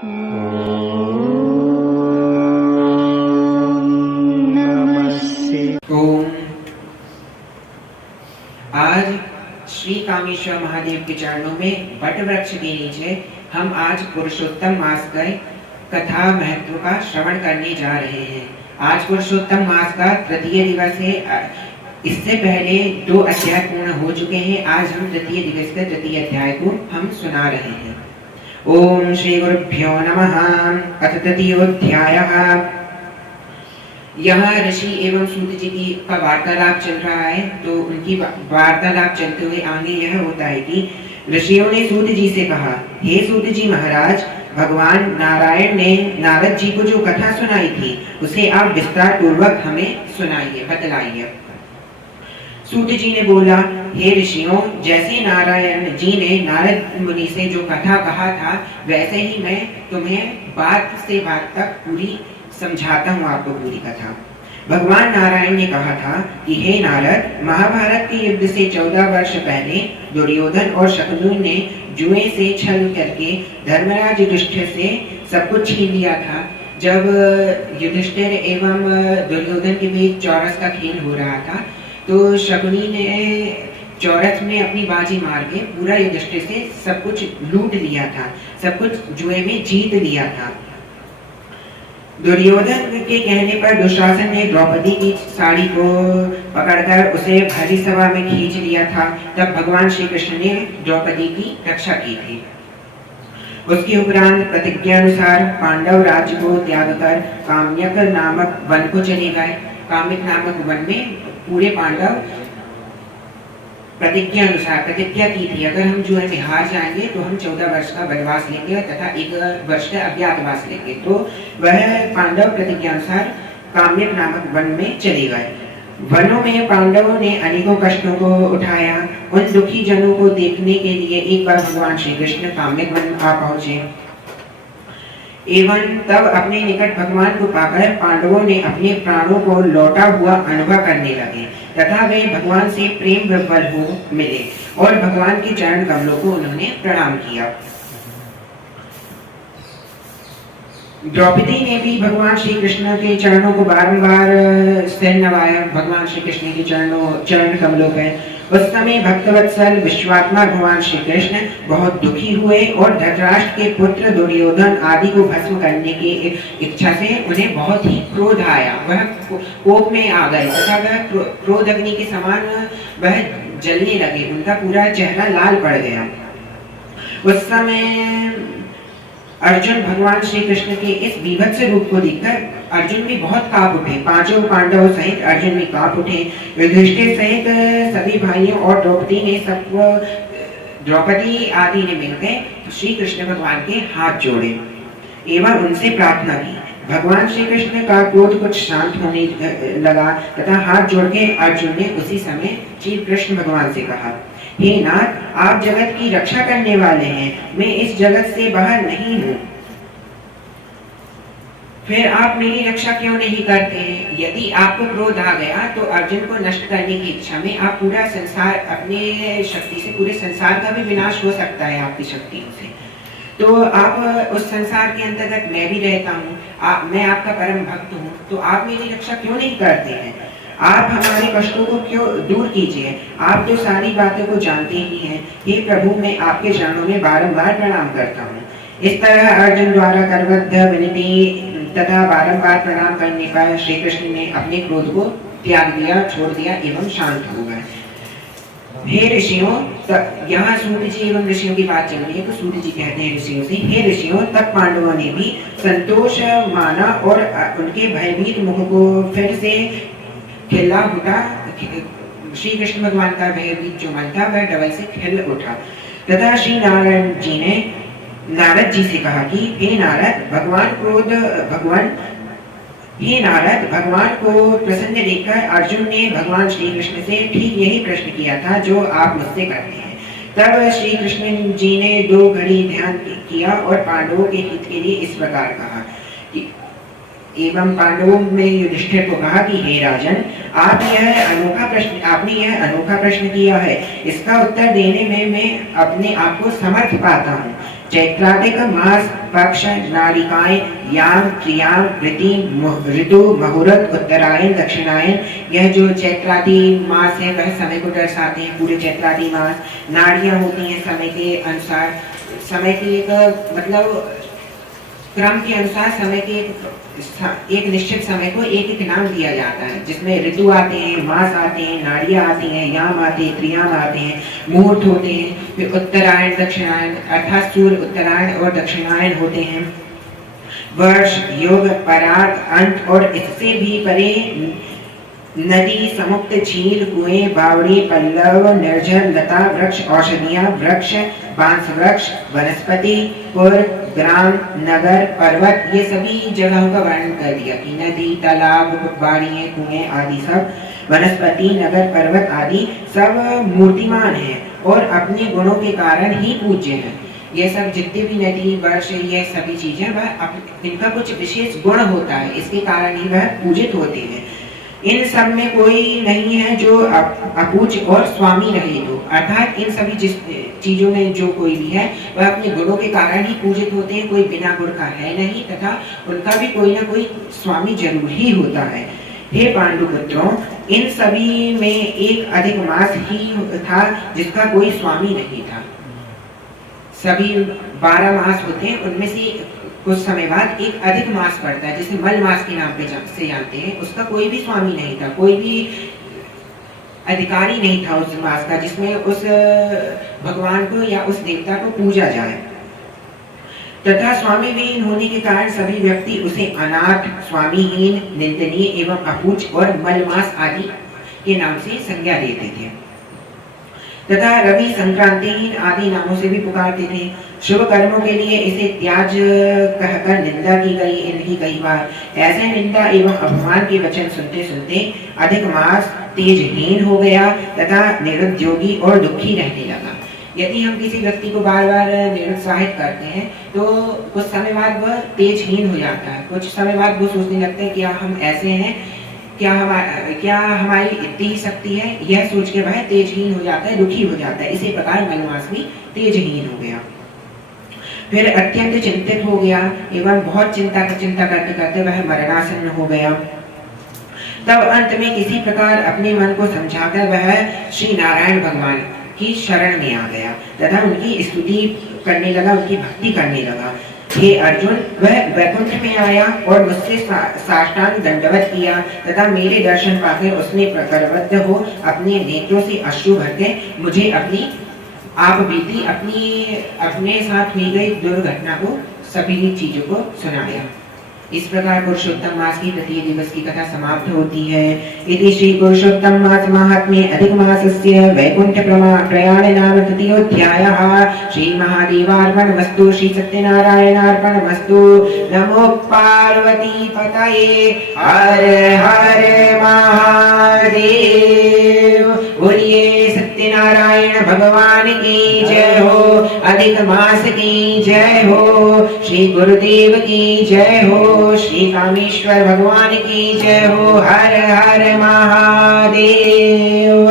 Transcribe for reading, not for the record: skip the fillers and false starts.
ओम। आज श्री कामेश्वर महादेव के चरणों में वट वृक्ष के नीचे हम आज पुरुषोत्तम मास का कथा महत्व का श्रवण करने जा रहे हैं। आज पुरुषोत्तम मास का तृतीय दिवस है। इससे पहले 2 अध्याय पूर्ण हो चुके हैं। आज हम तृतीय दिवस के तृतीय अध्याय को हम सुना रहे हैं। ओम श्री गुरुभ्यो नमः। अथ तृतीयोऽध्यायः। यहाँ ऋषि एवं सूत जी की का वार्तालाप चल रहा है। तो उनकी वार्तालाप चलते हुए आगे यह होता है कि ऋषियों ने सूत जी से कहा, हे सूत जी महाराज, भगवान नारायण ने नारद जी को जो कथा सुनाई थी उसे आप विस्तार पूर्वक हमें सुनाइए, बतलाइए। सूत जी ने बोला, हे ऋषियों, जैसे नारायण जी ने नारद मुनि से जो कथा कहा था वैसे ही मैं तुम्हें बात से बात तक पूरी समझाता हूँ आपको पूरी कथा। भगवान नारायण ने कहा था कि हे नारद, महाभारत के युद्ध से 14 वर्ष पहले दुर्योधन और शकुनी ने जुए से छल करके धर्मराज युधिष्ठिर से सब कुछ छीन लिया था। जब युधिष्ठिर एवं दुर्योधन के बीच चौरस का खेल हो रहा था तो शकुनी ने चौरस में अपनी बाजी मार के पूरा युधिष्ठिर से सब कुछ लूट लिया था, सब कुछ जुए में जीत लिया था। दुर्योधन के कहने पर दुशासन ने द्रौपदी की साड़ी को पकड़कर उसे भरी सभा में खींच लिया था। तब भगवान श्री कृष्ण ने द्रौपदी की रक्षा की थी। उसके उपरांत प्रतिज्ञा अनुसार पांडव राज्य को त्याग कर काम्यक नामक वन को चले गए। काम्यक नामक वन में पूरे पांडव प्रतिज्ञा अनुसार प्रतिज्ञा की थी, अगर हम जुए में हार जाएंगे तो हम 14 वर्ष का वनवास लेंगे तथा 1 वर्ष का अज्ञातवास लेंगे। तो वह पांडव प्रतिज्ञा अनुसार काम्यक नामक वन में चले गए। वनों में पांडवों ने अनेकों कष्टों को उठाया। उन दुखी जनों को देखने के लिए एक बार भगवान श्री कृष्ण काम्यक वन आ पहुंचे एवं तब अपने निकट भगवान को पाकर पांडवों ने अपने प्राणों को लौटा हुआ अनुभव करने लगे तथा वे भगवान से प्रेम विह्वल हो मिले और भगवान के चरण कमलों को उन्होंने प्रणाम किया। द्रौपदी ने भी भगवान श्री कृष्ण के चरणों को बारंबार सिर नवाया भगवान श्री कृष्ण के चरण कमलों पर। उस समय भक्तवत्सल विश्वात्मा भगवान श्री कृष्ण बहुत दुखी हुए और धृतराष्ट्र के पुत्र दुर्योधन आदि को भस्म करने की इच्छा से उन्हें बहुत ही क्रोध आया। वह कोप में आ गए तथा वह क्रोध अग्नि के समान वह जलने लगे। उनका पूरा चेहरा लाल पड़ गया। उस समय अर्जुन भगवान श्री कृष्ण के इस बीभत्स रूप को देखकर अर्जुन भी बहुत कांप उठे। 5 पांडवों सहित अर्जुन भी कांप उठे। युधिष्ठिर सहित सभी भाइयों और द्रौपदी आदि ने मिलकर श्री कृष्ण भगवान के हाथ जोड़े एवं उनसे प्रार्थना की। भगवान श्री कृष्ण का क्रोध कुछ शांत होने लगा तथा हाथ जोड़ के अर्जुन ने उसी समय श्री कृष्ण भगवान से कहा, हे नाथ, आप जगत की रक्षा करने वाले हैं। मैं इस जगत से बाहर नहीं हूँ, फिर आप मेरी रक्षा क्यों नहीं करते हैं? यदि आपको क्रोध आ गया तो अर्जुन को नष्ट करने की इच्छा में आप पूरा संसार अपने शक्ति से पूरे संसार का भी विनाश हो सकता है आपकी शक्ति से। तो आप उस संसार के अंतर्गत मैं भी रहता हूँ, मैं आपका परम भक्त हूँ, तो आप मेरी रक्षा क्यों नहीं करते हैं? आप हमारे कष्टों को क्यों दूर कीजिए? आप जो सारी बातों को जानते ही हैं। हे प्रभु, मैं आपके चरणों में बारंबार प्रणाम करता हूँ। इस तरह अर्जुन द्वारा करबद्ध विनती तथा बारंबार प्रणाम करने पर श्री कृष्ण ने अपने क्रोध को त्याग दिया, छोड़ दिया एवं शांत हो गए। हे ऋषियों, यहाँ सूत जी एवं ऋषियों की बात चल रही है। तो सूत जी कहते हैं ऋषियों से, हे ऋषियों, तब पांडवों ने भी संतोष माना और उनके भयभीत मुख को फिर से खिला उठा। श्री कृष्ण भगवान का भयभीत जो मन था वह डबल से खिल उठा तथा श्री नारायण जी ने नारद जी से कहा कि हे नारद, भगवान को प्रसन्न देखकर अर्जुन ने भगवान श्री कृष्ण से ठीक यही प्रश्न किया था जो आप मुझसे करते हैं। तब श्री कृष्ण जी ने 2 घड़ी ध्यान किया और पांडवों के हित के लिए इस प्रकार कहा कि एवं पांडवों में युधिष्ठिर को कहा कि हे राजन, आपने यह अनोखा प्रश्न किया है। इसका उत्तर देने में मैं अपने आप को समर्थ पाता हूँ। चैत्रादिक मास पक्ष नाड़िकाएं याम क्रियाम ऋतु मुहूर्त उत्तरायण दक्षिणायन, यह जो चैत्रादि मास है वह समय को दर्शाते हैं। पूरे चैत्रादि मास नाड़ियां होती हैं समय के अनुसार, समय के एक मतलब क्रम के अनुसार समय के एक निश्चित समय को एक एक नाम दिया जाता है, जिसमें ऋतु आते हैं, मास आते हैं, नाड़ियां आती हैं, याम आते हैं, क्रियाम आते हैं, मुहूर्त होते हैं, फिर उत्तरायण दक्षिणायन अर्थात सूर्य उत्तरायण और दक्षिणायन होते हैं, वर्ष योग पराग अंत और इससे भी परे नदी समुक्त झील कुएं बावड़ी पल्लव निर्जल लता वृक्ष औषधियां वृक्ष बांस वृक्ष वनस्पति पुर ग्राम नगर पर्वत, ये सभी जगहों का वर्णन कर दिया कि नदी तालाब बाड़ियां कुएं आदि सब वनस्पति नगर पर्वत आदि सब मूर्तिमान हैं और अपने गुणों के कारण ही पूज्य हैं। ये सब जितने भी नदी वर्ष ये सभी चीजें वह इनका कुछ विशेष गुण होता है, इसके कारण ही वह पूजित होते हैं। इन सब में कोई नहीं है जो अपूज्य और स्वामी रहित हो, अर्थात इन सभी चीजों में जो कोई भी है वह अपने गुणों के कारण ही पूजित होते हैं, कोई बिना गुण का है नहीं, तथा उनका भी कोई ना कोई स्वामी जरूर ही होता है। हे पांडुपुत्रों, इन सभी में एक अधिक मास ही था जिसका कोई स्वामी नहीं था। सभी 12 मास होते हैं, उनमें से कुछ समय बाद एक अधिक मास पड़ता है जिसे मल मास के नाम से जानते हैं, उसका कोई भी स्वामी नहीं था, कोई भी अधिकारी नहीं था उस मास का जिसमें उस भगवान को या उस देवता को पूजा जाए। तथा स्वामी विहीन होने के कारण सभी व्यक्ति उसे अनाथ स्वामीहीन निंदनीय एवं अपूज्य और मलमास आदि के नाम से संज्ञा देते थे तथा रवि संक्रांतिहीन आदि नामों से भी पुकारते थे। शुभ कर्मों के लिए इसे त्याज कहकर निंदा की गई इनकी कई बार। ऐसे निंदा एवं अपमान के वचन सुनते सुनते अधिक मास तेजहीन हो गया तथा निरुद्योगी और दुखी रहने लगा। यदि हम किसी व्यक्ति को बार बार निरुत्साहित करते हैं तो कुछ समय बाद वह तेजहीन हो जाता है, कुछ समय बाद वो सोचने लगता है क्या हम ऐसे हैं, क्या हमारी इतनी ही शक्ति है, यह सोच के वह तेजहीन हो जाता है, दुखी हो जाता है। इसी प्रकार मलमास भी तेजहीन हो गया, फिर अत्यंत चिंतित हो गया एवं बहुत चिंता करते करते वह मरणासन्न हो गया। तब अंत में किसी प्रकार अपने मन को समझाकर वह श्री नारायण भगवान की शरण में आ गया तथा उनकी स्तुति करने लगा, उनकी भक्ति करने लगा। हे अर्जुन, वह वैकुंठ में आया और मुझसे साष्टांग दंडवत किया तथा मेरे दर्शन पाकर उसने प्रकरबद्ध हो अपने नेत्रों से अश्रु भर के मुझे अपनी आप बीती अपने साथ हुई गई दुर्घटना को सभी चीजों को सुनाया। इस प्रकार पुरुषोत्तम मास की तृतीय दिवस की कथा समाप्त होती है। इति श्री पुरुषोत्तम मास महात्म्ये अधिक मासस्य वैकुंठ प्रयाण नाम तृतीयोऽध्यायः। श्री महादेवार्पणमस्तु, श्री सत्यनारायणार्पणमस्तु। नमो पार्वती पतये, हर हर महादेव। बोलिए सत्यनारायण भगवान की जय हो, अधिक मास की जय हो, श्री गुरुदेव की जय हो, श्री कामेश्वर भगवान की जय हो। हर हर महादेव।